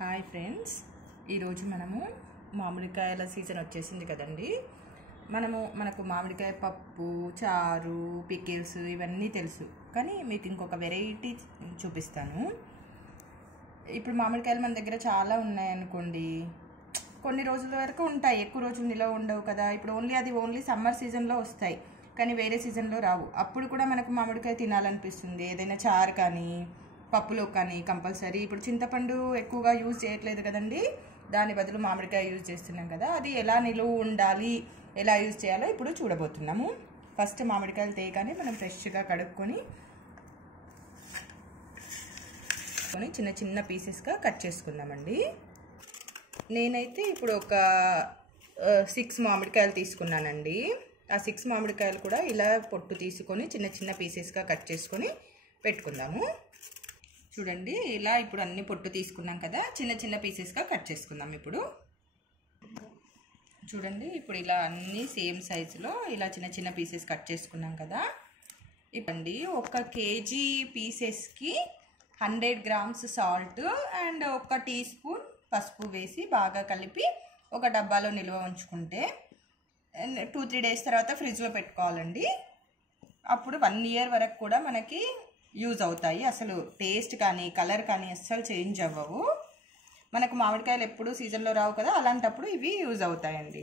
Hi friends, ఈరోజు మనము మామిడికాయల season వచ్చేసింది కదండి. మనకు మామిడికాయ పప్పు, చారు, పికిల్స్ ఇవన్నీ తెలుసు. కానీ మీకు ఇంకొక వెరైటీ చూపిస్తాను. ఇప్పుడు మామిడికాయలు మన దగ్గర చాలా ఉన్నాయనుకోండి, కొన్ని రోజుల వరకు ఉంటాయి, ఎక్కువ రోజులు నిలవ ఉండవు కదా. ఇప్పుడు ఓన్లీ సమ్మర్ సీజన్లో వస్తాయి, కానీ వేరే సీజన్లో రావు. అప్పుడు కూడా మనకు మామిడికాయ తినాలనిపిస్తుంది, ఏదైనా చారు కానీ పప్పులో కానీ కంపల్సరీ. ఇప్పుడు చింతపండు ఎక్కువగా యూజ్ చేయట్లేదు కదండి, దాని బదులు మామిడికాయ యూజ్ చేస్తున్నాం కదా. అది ఎలా నిలువ ఉండాలి, ఎలా యూజ్ చేయాలో ఇప్పుడు చూడబోతున్నాము. ఫస్ట్ మామిడికాయలు తేగానే మనం ఫ్రెష్గా కడుక్కొని చిన్న చిన్న పీసెస్గా కట్ చేసుకుందామండి. నేనైతే ఇప్పుడు ఒక 6 మామిడికాయలు తీసుకున్నానండి. ఆ 6 మామిడికాయలు కూడా ఇలా పొట్టు తీసుకొని చిన్న చిన్న పీసెస్గా కట్ చేసుకొని పెట్టుకుందాము. చూడండి, ఇలా ఇప్పుడు అన్ని పొట్టు తీసుకున్నాం కదా, చిన్న చిన్న పీసెస్గా కట్ చేసుకుందాం. ఇప్పుడు చూడండి, ఇప్పుడు ఇలా అన్ని సేమ్ సైజులో ఇలా చిన్న చిన్న పీసెస్ కట్ చేసుకున్నాం కదా. ఇప్పండి 1 కేజీ పీసెస్కి 100 grams salt and 1 teaspoon పసుపు వేసి బాగా కలిపి ఒక డబ్బాలో నిల్వ ఉంచుకుంటే 2-3 డేస్ తర్వాత ఫ్రిడ్జ్లో పెట్టుకోవాలండి. అప్పుడు 1 ఇయర్ వరకు కూడా మనకి యూజ్ అవుతాయి. అసలు టేస్ట్ కానీ కలర్ కానీ అస్సలు చేంజ్ అవ్వవు. మనకు మామిడికాయలు ఎప్పుడు సీజన్లో రావు కదా, అలాంటప్పుడు ఇవి యూజ్ అవుతాయండి.